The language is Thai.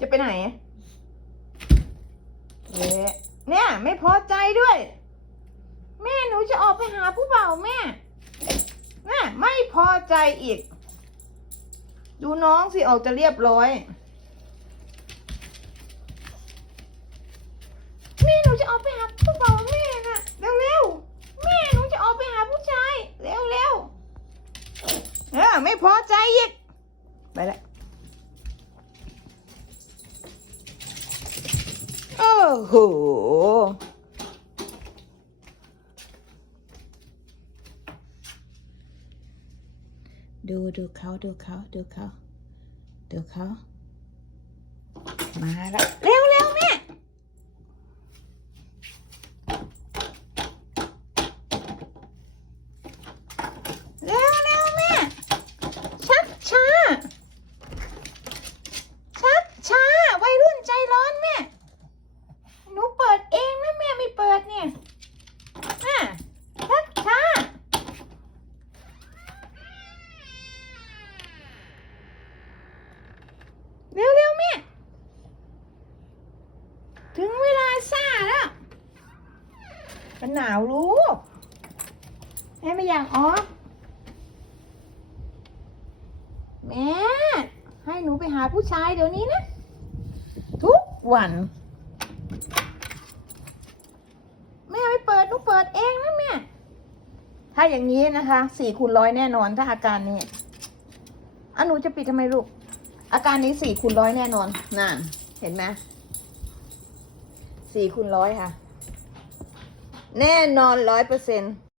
จะไปไหนเละเนี่ย ไม่พอใจด้วย แม่หนูจะออกไปหาผู้บ่าวแม่น่ะไม่พอใจอีก ดูน้องสิออกจะเรียบร้อย แม่หนูจะออกไปหาผู้บ่าวแม่น่ะเร็วๆแม่หนูจะออกไปหาผู้ชายเร็วๆเออไม่พอใจอีก ไปละ โห ดูดูเขาดูเขาดูเขาดูเขามาแล้วเร็วเร็วแม่ เร็วเร็วแม่ ชักช้า ชักช้า วัยรุ่นใจร้อนแม่ หนูเปิดเองนะแม่ไม่เปิดเนี่ยอะชักช้า เร็วเร็วแม่ ถึงเวลาซ่าแล้วมันหนาวรู้แม่ไม่อยากออกแม่ให้หนูไปหาผู้ชายเดี๋ยวนี้นะ ทุกวัน แม่ไม่เปิดหนูเปิดเองนะแม่ ถ้าอย่างนี้นะคะสี่คูณร้อยแน่นอนถ้าอาการนี้อะหนูจะปิดทำไมลูกอาการนี้สี่คูณร้อยแน่นอนน่ะเห็นไหม สี่คูณร้อยค่ะ แน่นอนร้อยเปอร์เซ็นต์